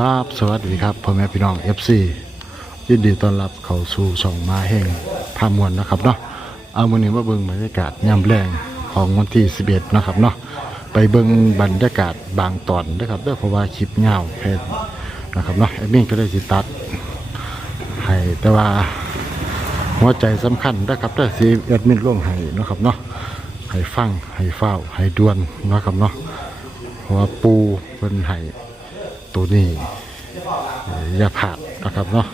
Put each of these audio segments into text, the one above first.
ครับ สวัสดีครับพ่อแม่พี่น้อง FC ยินดีต้อนรับเข้าสู่ช่องมาแห่งพามวลนะครับเนาะเอามือนี้มาเบิ่งบรรยากาศยามแรงของวันที่ 11 นะครับเนาะไปเบิ่งบรรยากาศบางตอนนะครับเด้อเพราะว่าคลิปยาวแค่นะครับเนาะแอดมินก็เลยสิตัดให้แต่ว่าหัวใจสำคัญนะครับเด้อสิแอดมินลงให้นะครับเนาะให้ฟังให้เฝ้าให้ดวนนะครับเนาะเพราะว่าปูเพิ่นให้ ตัวนี้อย่าผ่านนะครับเนาะ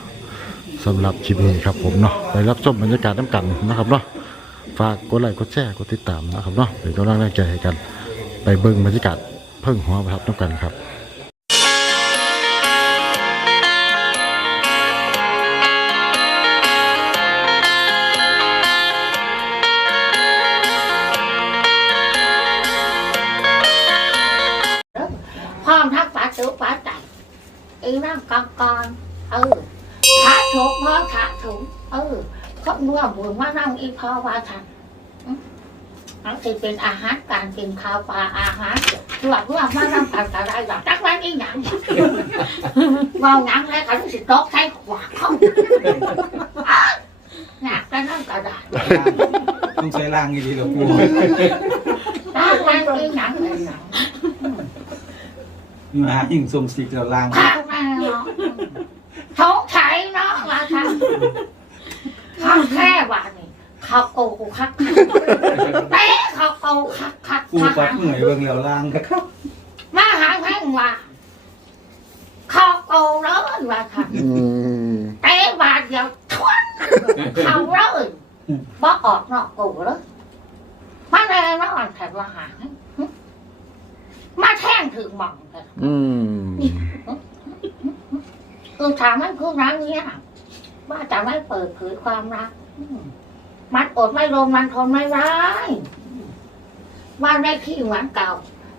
สำหรับคลิปนี้ครับผมเนาะไปรับชมบรรยากาศน้ำกันนะครับเนาะฝากกดไลค์กดแชร์กดติดตามนะครับเนาะเป็นกำลังแรงใจให้กัน ไปเบิ้งบรรยากาศเพิ่งหัวประทับน้ำกันครับ อีนั่งกองกองเออถาถูกพร้อถาถูกเออเขาเมื่อบุญว่านั่งอีพ่อว่าทันอืมอันที่เป็นอาหารการกินข้าวปลาอาหารตรวจว่ามานั่งกันอะไรแบบจักวันอีหยังเมาหยังแล้วกันสิโต๊ะใช้ขวาเข้าหนักแต่นั่งกระดาษต้องใช้ล่างอีกทีหรอปูจักวันอีหยังเลยหนังมีมาหิ่งสมศิกเราล่างข้างแม่เนาะสงสัยเนาะว่า ทำข้าแค่ว่านี่เขาโกกูคักคักเต้เขาโกคักคักปูคักปัดเหนื่อยเบิ่งเราล่างครับมาหาแม่งว่าเขาโกเลยว่าทอืมำเต้บาดเดียวทวนเขาเลยบ่ออกนอกกูเลยมาแน่นอนแต่ว่าหางมาแท่งถึงหม่องเลย อืม คือถามให้พวกนั้นเนี่ย ว่าจะไม่เปิดเผยความรัก มันอดไม่ลงมันทนไม่ได้ว่าได้ที่หวานเก่า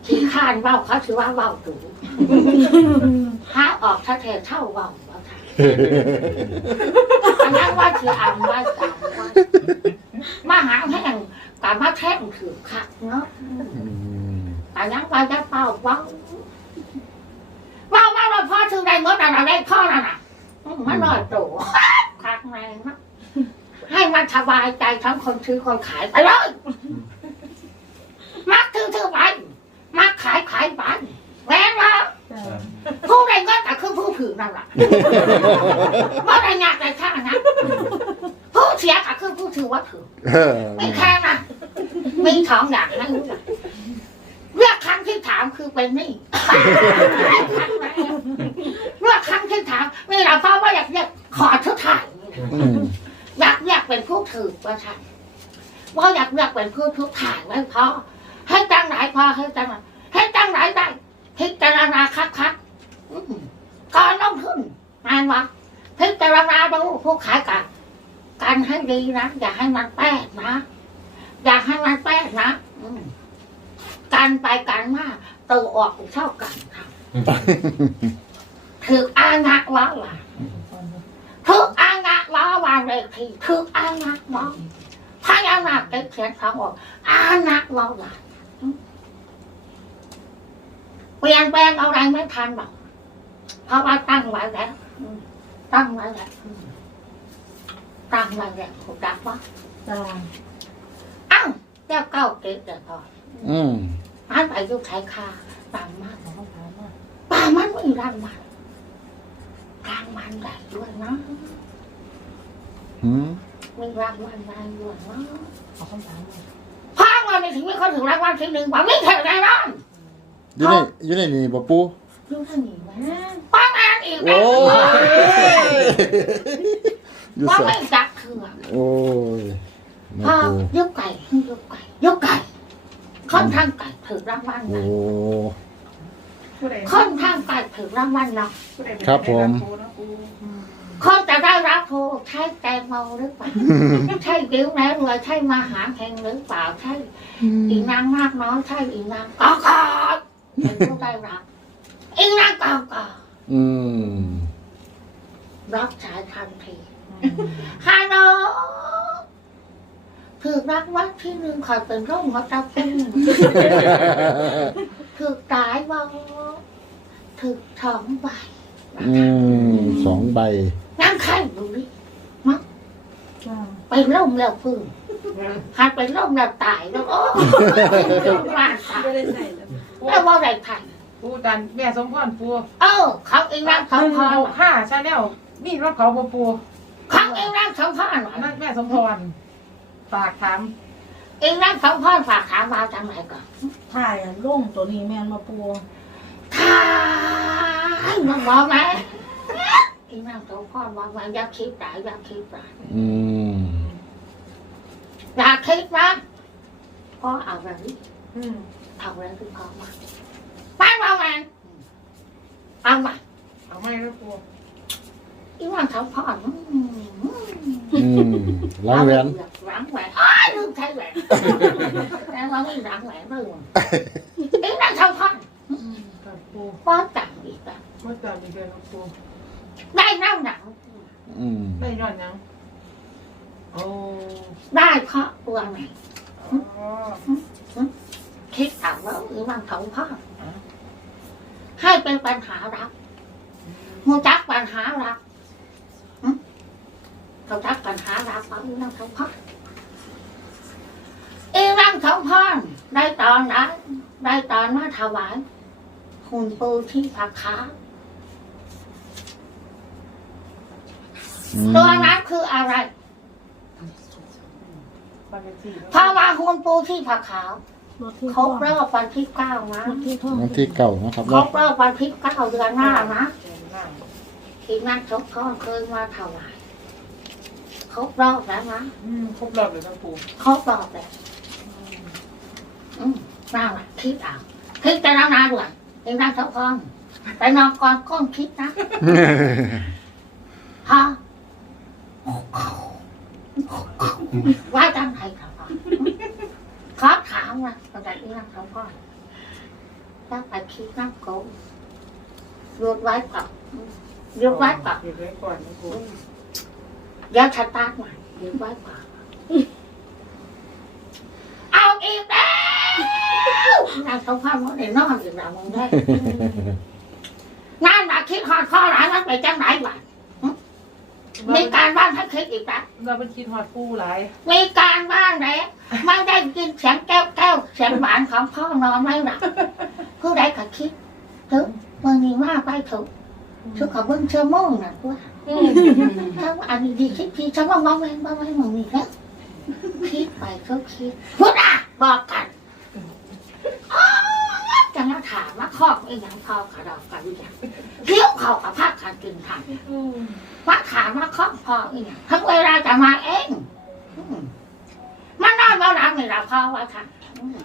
ที่คานเบ้าเขาถือว่าเบ้าถูหาออกถ้าเทเท่าเบ้าเบ้าค่ะอันนั้นว่าคืออ่ำว่าสามว่ามาหาแห้งแต่มาแท่งถือคักเนาะอันนั้นว่าจะเป่าเบ้าเบามาว่าพ่อถึงได้เมื่อไหร่ได้พ่อน่ะ น่ะอืมมันลอยตัวคักแรงนะให้มันสบายใจทั้งคนซื้อคนขายไปเลยมักถือถือไปมักขายขายไปแม่นว่าผู้ใดก็แต่คือผู้ถือนั่นแหละว่าได้งานได้ข้างนะผู้เสียก็คือผู้ถือว่าถือเออไม่แค่นะมีสองอย่างนะรู้จักเรื่องครั้งที่ถามคือเป็นหนี่ เรื่อครั้งที่ถามนี่เราพราว่าอยากเรียกขอทุกถ่ายอืมอยากอยากเป็นผู้ถือว่าใช่ว่าอยากอยากเป็นผู้ทุกถ่ายไม่พอให้จังไหนพอให้จังไหนให้จังไหนได้พิจารณาคักคักๆอืมก่อนลงทุนนานวะพิจารณาดูผู้ขายกันการให้ดีนะอย่าให้มันแป้นะ อยากให้มันแป้งนะอืมการไปการมาตัวออกเท่ากันครับ ถืออางักล้อว่าถืออางักล้อว่าเลยทีถืออางักล้อพญานาคได้เขียนคำออกอางักล้อว่าอืมเปลี่ยนแปลงอะไรไม่ทันหรอกเพราะว่าตั้งไว้แล้วอืมตั้งไว้แล้วอืมตั้งไว้แล้วถูกดักว่าจ้าอ้าวเจ้าเก้าเก็บแต่พออืมอันไปยุคใช้คาต่างมากของเขามากป่ามันไม่รางมัน รางมันใหญ่ด้วยนะอืมมีรางวัลใหญ่ด้วยนะของเขาสามเลยพ่อเงินในถึงไม่คนถึงรางวัลที่หนึ่งป่าไม่แข็งแน่นอนอยู่ในอยู่ในนี่บ่ปูลูกท่านหนีไหมป้างานอีกโอ้แล้วยอยู่ว่าใส่ไม่จักเถื่อนโอ้ยแม่พ่อปูยกไก่ยกไก่ยกไก่ค่อนข้างไก่ถึงรางวัลโอ้นะ ค่อนข้างไก่ถึงรางวัลเนาะครับผม คนจะได้รับโทรใช่แตงโมหรือเปล่าใช่บิ้วแม่รวยใช่มาหาแห่งหรือเปล่าใช่อีนางมากน้อยใช่อีนางกอกอดเป็นผู้ได้รับอีนางกอกอดอืมรับสายทันทีฮัลโหลถือรักวัดที่หนึ่งคอยเป็นร่มหัวตะปุ้งถือตายบ่ ถือท้องใบอืมสองใบ นั่งไข่ดูดิจ้าไปล่มแล้วพึ่งหัดไปล่มแล้วตายแล้วโอ้ร่างตายไม่ได้ใส่แล้วแล้วว่าไรไข่ปูตันแม่สมพรปูเออเขาเองร่างสองพ่อหกห้าชาแนลนี่รถเขาบ่ปูเขาเองร่างสองพ่อหน่อยนั่นแม่สมพรฝากถามเองร่างสองพ่อฝากถามมาจังไหนก่อนถ่ายอะล่งตัวนี้แมนมาปู ทายมันบอกไหมเองร่างสองพ่อบอกว่าอยากคิดหลายอยากคิดหลายอืมอยากคิดนะพ่อเอาแบบนี้อืมเอาแล้วคือพ่อมาไปมาแมนเอามาเอาไม่แล้วปูอีวันสองพ่ออืมอืมล้างแหวนล้างแหวนอ้ายลืมใช้แหวนแล้วว่าไม่ล้างแหวนไม่หมดอีนั่นสองพ่อ ครับปู ป้อจังอีกอะ เมื่อจำมีเดือนครับปูได้เน่าหนังอืมได้ยอดยังโอ้ได้เพราะตัวไหนอ๋อคิดเอาแล้วอีวันสองพ่อให้เป็นปัญหารักมูจักปัญหารักหึเขาจักปัญหารักเพราะอีนั่นสองพ่ออีนั่นสองพ่อได้ตอนนั้นได้ตอนมาถวายหุ่นปูที่ผักขา อืม ตัวนั้นคืออะไรบ้านเลขที่เพราะว่าหุ่นปูที่ผักขาวรถที่ครบรอบวันที่เก้านะรถที่ท่องวันที่เก่านะครับครเนาะบรอบวันที่เก้าเดือนหน้านะนั่งที่นั่นทุกคนเคยมาถวายครบรอบแล้วนะอืมครบรอบเลยครับปูครบรอบแล้วอืมน่าละคิดเอาคิดจะนานาด้วยเองนั่งทุกคนไปนอนก่อนก้มคิดนะฮะ ว่าจังไงครับขอถามนะตอนนี้นั่งทุกคนถ้าไปคิดนั่งโกงรวดไว้กับรวดไว้กับเก็บไว้ก่อนนะปูเดี๋ยวฉันตั้งใหม่เดี๋ยวไว้ก่อนเอาอีกแล้วนางสมพันธ์มันเห็นนอนอีกแล้วมึงได้งานมาคิดหอดข้อหลายมันไปจังไหนวะ มีการบ้านให้คิดอีกแล้วเราเป็นคิดฮอดปูหลายมีการบ้านแล้วไม่ได้ยินเสียงแก้วแก้วเสียงหวานของพ่อนอนไม่หลับผู้ใดก็คิดถึงมึงนี่ว่าไปถูกชุกกับเบิ้งเชื่อโม่งนะตัวอืมถ้าอันนี้ดีคิดพี่ฉันว่าบ้าแม่บ้าแม่มึงนี่แล้วคิดไปเขาคิดพูดอะบอกกันอ๋อจะมาถามว่าข้ อไอ้ยังพ่อกระดอกกันอย่างเที่ยวเขากับภาคการกินทันอืมว่าถามว่าข้องพ่อไอ้ยังทั้งเวลาจะมาเองมันนอนมารับไม่รับพ่อว่าทันอืม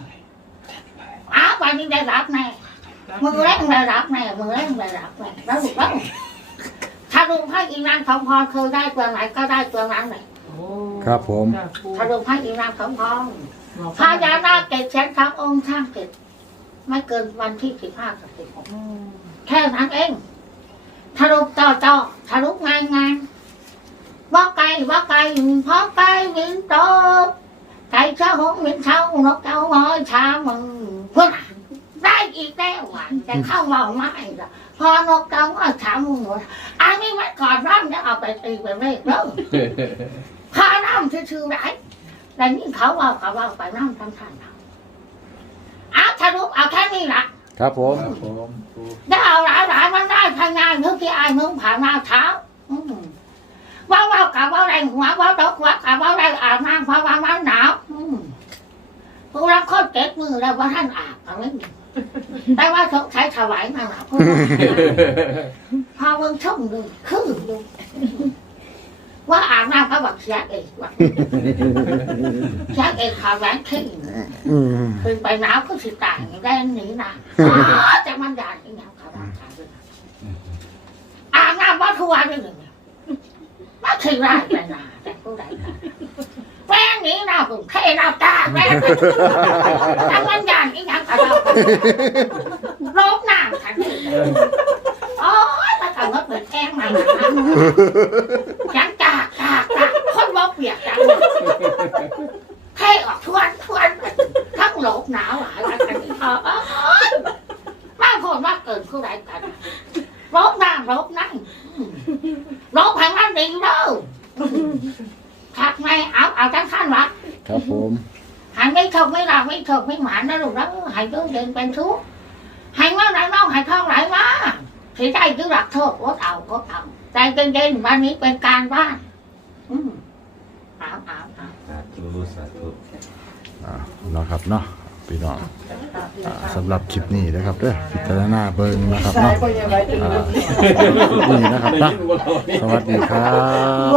อ้าววันนี้ได้รับแน่มือแรงได้รับแน่มือแรงได้รับแน่แล้วถูกแล้วถ้าลุงให้อีนางสมพรเคยได้ตัวไหนก็ได้ตัวนั้นเลยครับผมถ้าลุงให้อีนางสมพรพญานาคเกศเช้นทั้งองค์ช่างเกศ ไม่เกินวันที่สิบห้ากับสิบหกอืมแค่นั้นเองทะลุต่อต่อทะลุงานงานว่าไก่ว่าไก่เพราะไก่บินโตไก่เช้าหงบินเช้านกเจ้าง้อยช้ามึงเพื่อนอะได้อีกแล้วอะแต่เข้ามาไม่ละพอนกเจ้าง้อยช้ามึงหมดอันนี้มันก่อนร่ำจะเอาไปตีไปเรื่อยแล้วพาน้ำชื่อๆไหนแต่นี่เขาว่าเขาว่าไปน้ำทำทานเอาเอาทะลุเอาแค่ นี้ละครับผมครับผมปูได้เอาหลายหลายมันได้ทางงานนึกที่อายมึงผ่านหน้าเท้าอืมว่าว่ากับว่าแรงหัวว่าดอกว่ากับว่าแรงอาบน้ำเพราะว่ามันหนาวอืมผู้รับข้อเจ็ดมือแล้วว่าท่านอาบเอาไม่มีแต่ว่าสงใช้ถวายมาหนาพวกพอเบิ่งช่องดูคือดู ว่าอาบน้ำเขาบอกเสียเอกว่าเสียเอกขาแหวนขี้อืมขึ้นไปหนาวก็สิต่ายได้หนีนะอ๋อจะมันยานอีหยังเขาว่าเขาด้วยนอาบน้ำว่าทัวร์ด้วยหนึ่งว่าถึงไรไปนาแต่ผู้ใดนะแป้งนี้นะผมเทน้ำตาแป้งจะมันยานอีหยังเขาว่าลบน้ำทันทีโอ้ยแล้วก็มาเปิดแอ้งมาหนา เปียกจังเทออกทวนทวนทั้งโลกหนาวหลายวันกันเออมาโหดมากเกินผู้ใดกันรบน้ำรบนั่งรบให้มันดีเด้อถักไม่เอาเอาจังขั้นวะครับผมหายไม่ถกไม่หลับไม่ถกไม่หมานนะลูกนะหายเดินเดินเป็นทุกหายว่าไหนน้องหายท้องไหลมาถือใจคือหลักโทษวดเอาวดเอาใจเย็นๆวันนี้เป็นการบ้าน อืมเอาเอาเอา สาธุอ่าเนาะครับเนาะพี่น้องอ่าสำหรับคลิปนี้นะครับเด้อพิจารณาเบิ่งนะครับเนาะอ่านี่นะครับเนาะสวัสดีครับ